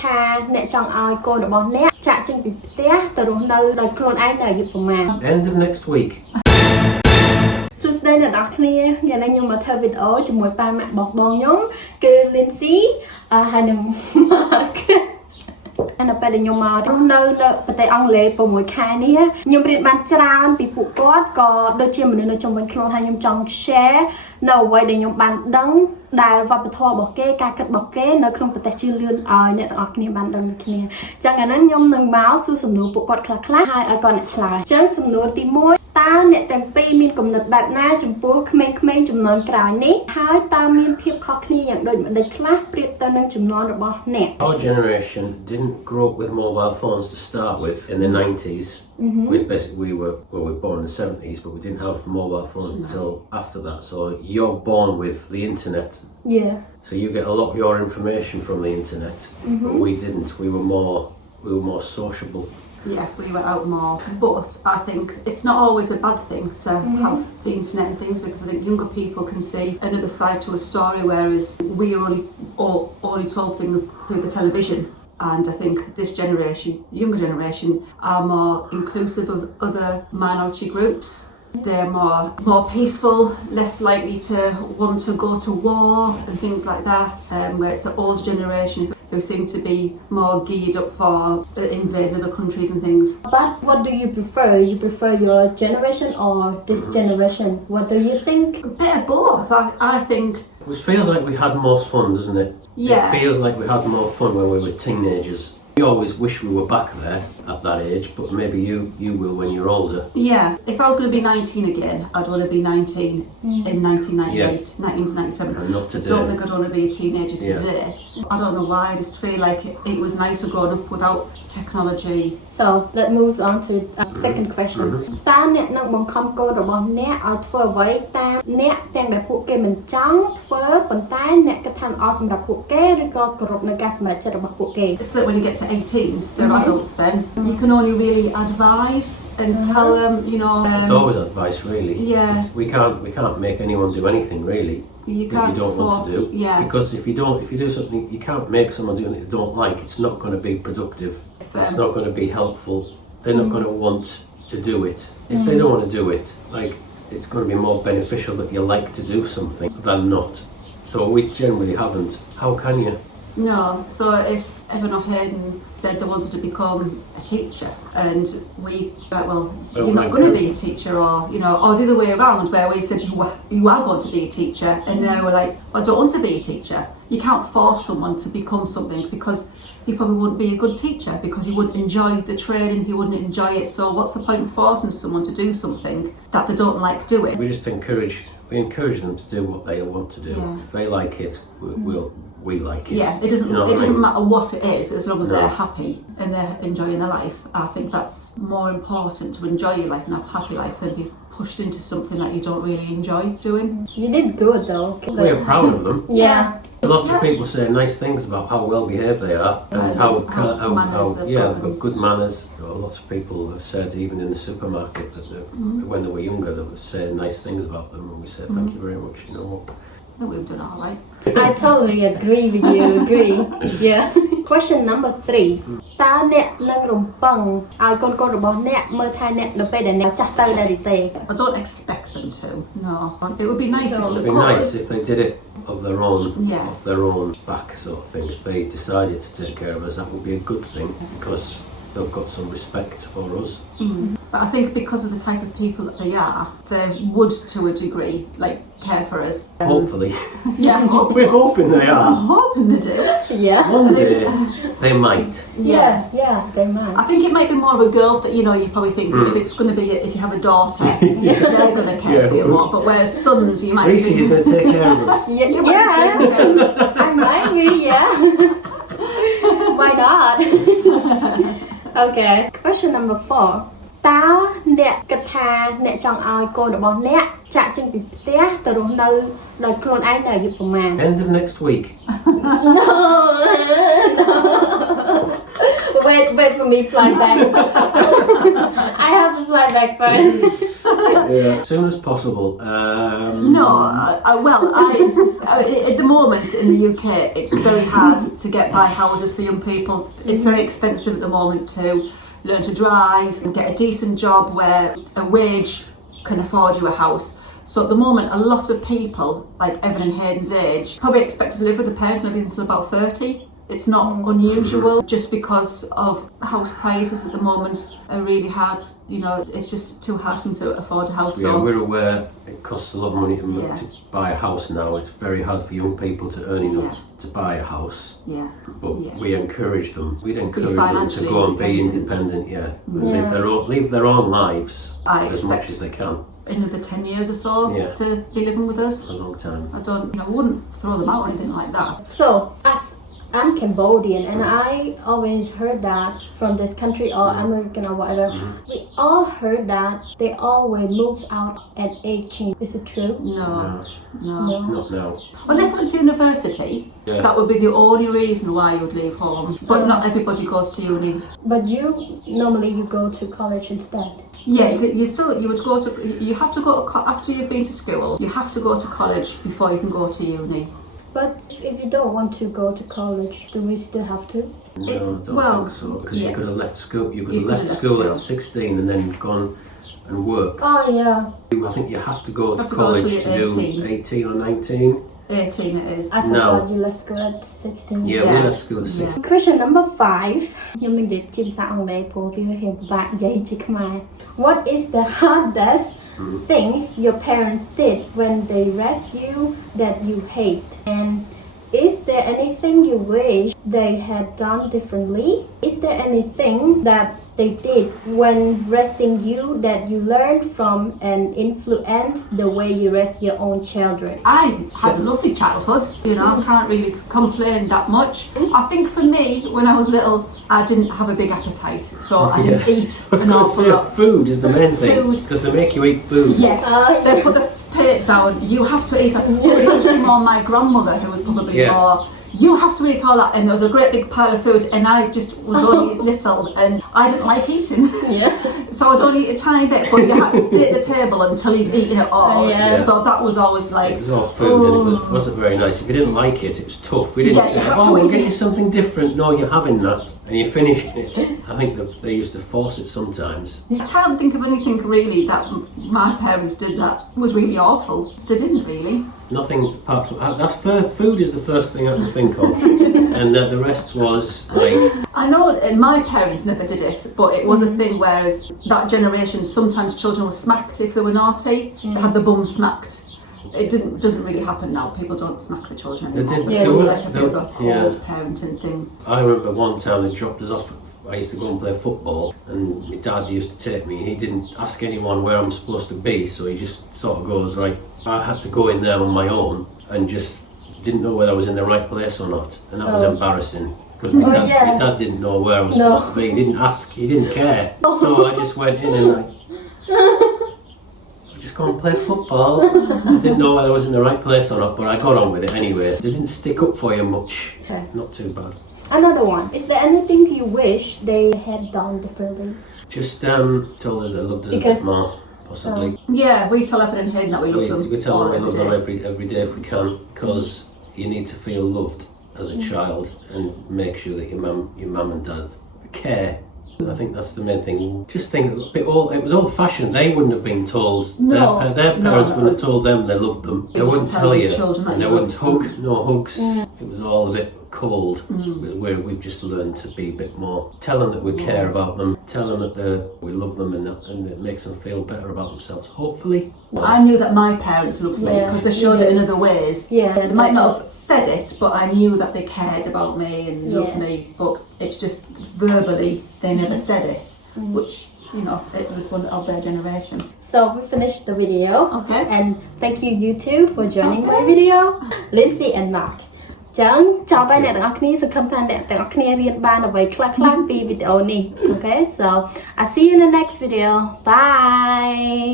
ថាអ្នកចង់ឲ្យកូនរបស់អ្នកចាក់ចេញពីផ្ទះទៅរស់នៅដោយខ្លួនឯងនៅអាយុប្រមាណ End of next week. សួស្តីអ្នកនរគ្នាថ្ងៃនេះខ្ញុំមកធ្វើវីដេអូជាមួយប៉ាម៉ាក់បងខ្ញុំគឺ Lindsay ហើយនឹង Mark នៅពេលដែលខ្ញុំមករស់នៅប្រទេសអង់គ្លេស6ខែនេះខ្ញុំរៀនបានច្រើនពីពួកគាត់ក៏ដូចជាមនុស្សនៅជុំវិញខ្លួនហើយខ្ញុំចង់ share នៅអ្វីដែលខ្ញុំបានដឹងដែលវប្បធម៌របស់គេការគិតរបស់គេនៅក្នុងប្រទេសជឿនលឿនឲ្យអ្នកទាំងអស់គ្នាបានដឹងដូចគ្នាចឹងឥឡូវខ្ញុំនឹងមកសួរសំណួរពួកគាត់ខ្លះៗហើយឲ្យគាត់អ្នកឆ្លើយចឹងសំណួរទី1តើអ្នកទាំងពីរមានគំនិតបែបណាចំពោះក្មេងៗជំនាន់ក្រោយនេះហើយតើមានភាពខុសគ្នាយ៉ាងដូចម្តេចខ្លះប្រៀបទៅនឹងជំនាន់របស់អ្នក Our generation didn't grow up with mobile phones to start with in the 90s. We were born in the 70s, but we didn't have mobile phones until after that. So you're born with the internet. Yeah. So you get a lot of your information from the internet, but we didn't. We were more sociable. Yeah, we were out more, but I think it's not always a bad thing to have the internet and things, because I think younger people can see another side to a story, whereas we are only told things through the television. And I think this generation, younger generation, are more inclusive of other minority groups. They're more peaceful, less likely to want to go to war and things like that, whereas the older generation who seem to be more geared up for invading other countries and things. But what do you prefer? You prefer your generation or this generation? What do you think? A bit of both, I think. It feels like we had more fun, doesn't it? Yeah. It feels like we had more fun when we were teenagers. We always wish we were back there at that age, but maybe you will when you're older. Yeah, if I was going to be 19 again, I'd want to be 19 in 1998, 1997. And not today. I don't think I'd want to be a teenager today. I don't know why, I just feel like it was nicer growing up without technology. So let's move on to second question. តើអ្នកនឹងបង្ខំកូនរបស់អ្នកឲ្យធ្វើអ្វីតាមអ្នកទាំងដែលពួកគេមិនចង់ធ្វើប៉ុន្តែអ្នកគិតថាល្អសម្រាប់ពួកគេឬក៏គោរពនៅការសម្រេចចិត្តរបស់ពួកគេ So when you get to 18, they're adults then. You can only really advise and tell them, you know. It's always advice, really. Yeah. We can't make anyone do anything really You that you don't want to do. Yeah. Because if you do something you can't make someone do something they don't like, it's not going to be productive. It's not going to be helpful. They're not going to want to do it. If they don't want to do it, like it's going to be more beneficial that you like to do something than not. So we generally haven't. How can you? No, so if Evan or Hayden said they wanted to become a teacher and we right, well, you're not going to be a teacher, or you know, or the other way around where we said you are going to be a teacher and they were like, I don't want to be a teacher. You can't force someone to become something, because he probably wouldn't be a good teacher because he wouldn't enjoy the training, he wouldn't enjoy it. So what's the point in forcing someone to do something that they don't like doing? We just encourage them to do what they want to do. Yeah. If they like it, we like it. Yeah, it doesn't. You know it doesn't I mean? matter what it is, as long as they're happy and they're enjoying their life. I think that's more important, to enjoy your life and have a happy life, than be pushed into something that you don't really enjoy doing. You did good though. We're proud of them. Yeah. Lots of people say nice things about how well behaved they are and how they've got good manners. You know, lots of people have said, even in the supermarket, that when they were younger, they would say nice things about them, and we say thank you very much. You know. I think we've done all right. I totally agree with you. Agree. Yeah. Question number 3 តើអ្នកនឹងរំពឹងឲ្យកូនៗរបស់អ្នកមើលថែអ្នកនៅពេលដែលអ្នកចាស់ទៅដែរឬទេ I don't expect them to. No, it would be nice if It'd they be could. nice if they did it of their own back, sort of thing. If they decided to take care of us, that would be a good thing, because they've got some respect for us. But I think because of the type of people that they are, they would, to a degree, like care for us. Hopefully. Yeah, I hope so. We're hoping they are. I'm hoping they do. Yeah. One day they might. Yeah, they might. I think it might be more of a girl that, you know, you probably think if it's going to be, if you have a daughter, they're going to care for you more. But whereas sons, you might Lisa, think... you're going to take care of us. I might be, yeah. Why not? Okay. Question number 4 តើអ្នកគិតថាអ្នកចង់ឲ្យកូនរបស់អ្នកចាក់ចេញពីផ្ទះទៅរស់នៅដោយខ្លួនឯងនៅអាយុប្រមាណ End of next week. No. Wait for me fly back. I have to fly back first. Yeah, as soon as possible. No, at the moment in the UK, it's very hard to get by houses for young people. It's very expensive at the moment to learn to drive and get a decent job where a wage can afford you a house. So at the moment, a lot of people, like Evan and Hayden's age, probably expect to live with the parents maybe until about 30. It's not unusual just because of house prices at the moment are really hard. You know, it's just too hard for them to afford a house. Yeah, so we're aware it costs a lot of money to, Yeah. to buy a house now. It's very hard for young people to earn enough to buy a house. yeah, But Yeah. we encourage them. We'd Just be encourage them to financially go and be independent. independent, Yeah. live their own lives I as much expect as they can. another 10 years or so Yeah. to be living with us. It's a long time. I don't, I wouldn't throw them out or anything like that. So, as I'm Cambodian, and I always heard that from this country or American or whatever. We all heard that they always move out at 18. Is it true? No, no. No. Not now. Unless it's university, Yeah. that would be the only reason why you would leave home. But not everybody goes to uni. But you go to college instead. Yeah, you would go to, you have to go, after you've been to school, you have to go to college before you can go to uni. But if you don't want to go to college, do we still have to? No, It's- I don't well, think so. Because yeah. you could have left school. You could You have could left have school left at school. 16 and then gone and worked. Oh yeah, I think you have to go to Have to go college till to you're do 18. 18 or 19. 18 it is. I No. forgot you left school at 16. Yeah, we Yeah. left school at 16. Question number 5 ខ្ញុំនឹងនិយាយជាភាសាអង់គ្លេសព្រោះវារៀងពិបាកនិយាយជាខ្មែរ What is the hardest thing your parents did when they raised you that you hate? And is there anything you wish they had done differently? Is there anything that they did when raising you that you learned from and influenced the way you raise your own children? I had a lovely childhood, you know, I can't really complain that much. I think for me, when I was little, I didn't have a big appetite, so I didn't eat I was an going to awful say lot. food is the main thing. Food. Because they make you eat food. Yes, Oh, they yeah. put the plate down, you have to eat it. It was actually more my grandmother who was probably Yeah. more, you have to eat all that, and there was a great big pile of food, and I just was only little, and I didn't like eating. Yeah. So I'd only eat a tiny bit, but you had to stay at the table until you'd eaten it all. Yeah. So that was always like, It was all food and it wasn't very nice. If you didn't like it, it was tough. We didn't Yeah, you say, had to oh, we'll eat get it. you something different. No, you're having that. And you're finishing it. I think they used to force it sometimes. I can't think of anything really that my parents did that was really awful. They didn't really. Nothing apart from food is the first thing I can think of. And the rest was like, I know my parents never did it, but it was a thing. Whereas that generation, sometimes children were smacked if they were naughty. They had the bum smacked. It doesn't really happen now. People don't smack the children They anymore. did- Yeah, It was they- like a bit of a yeah. old parenting thing. I remember one time they dropped us off. I used to go and play football, and my dad used to take me. He didn't ask anyone where I'm supposed to be, so he just sort of goes, right. I had to go in there on my own and just didn't know whether I was in the right place or not, and that was Oh. embarrassing. Because Oh, yeah. my dad didn't know where I was No. supposed to be. He didn't ask. He didn't care. So I just went in and just go and play football. I didn't know whether I was in the right place or not, but I got on with it anyway. They didn't stick up for you much. Okay. Not too bad. Another one. Is there anything you wish they had done differently? Just told us they loved us Because- a bit more, possibly. Yeah, we tell Evan and Hayden that we love them. We tell all them we love them every day. every day if we can, because you need to feel loved as a child and make sure that your mum and dad care. I think that's the main thing. Just think, it was old-fashioned. They wouldn't have been told. No, their no, parents that wouldn't have was- told them they loved them. They They wouldn't wouldn't tell tell you. the children that And they you wouldn't loved hug. No hugs. It was all a bit cold. We've just learned to be a bit more. Tell them that we care about them. Tell them that we love them, and it makes them feel better about themselves. Hopefully. I knew that my parents loved me Yeah, because they showed you it in did. other ways. Yeah, They might that's not have said it, but I knew that they cared about me and loved Yeah. me, but it's just verbally they never said it, which, you know, it was one of their generation. So we finished the video. Okay. And thank you two for joining my video. Lindsay and Mark. ចឹងចប់ហើយអ្នកទាំងអស់គ្នាសង្ឃឹមថាអ្នកទាំងអស់គ្នារៀនបានអ្វីខ្លះៗពីវីដេអូនេះ Okay, so I see you in the next video. Bye.